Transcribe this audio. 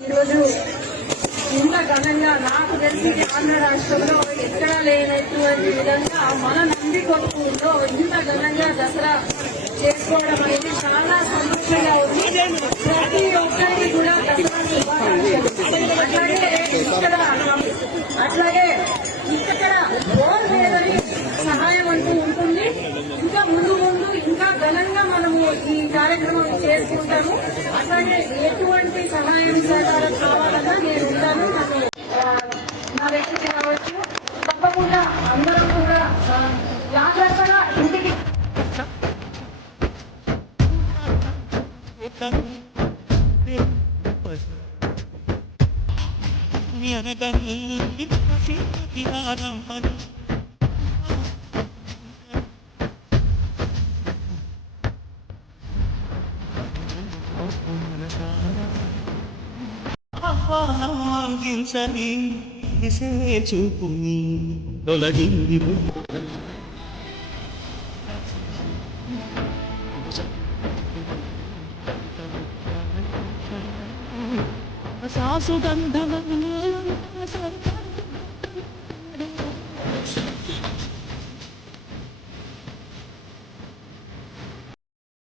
ఈరోజు ఇంత ఘనంగా నాకు తెలిసి ఆంధ్ర రాష్ట్రంలో ఎక్కడా లేనటువంటి విధంగా మన నందికొట్కూరులో ఇంత ఘనంగా దసరా చేసుకోవడం అనేది చాలా సంతోషంగా ఉంది. ప్రతి ఒక్కరికి కూడా దసరా శుభాకాంక్షలు. అట్లాగే ఇక్కడ బోర్ లేదని సహాయం అంటూ ఉంటుంది. ఇంకా ముందు ముందు ఇంకా ఘనంగా మనము ఈ కార్యక్రమం చేసుకుంటాము. అట్లాగే ఎటువంటి సహాయం సహకారం కావాలన్నా నేను ఉంటాను. నాకు నా దగ్గరికి రావచ్చు. తప్పకుండా అందరం కూడా జాగ్రత్తగా ఇంటికి ఆహ్వానించని చూపుని తొలగింది సాసుగంధ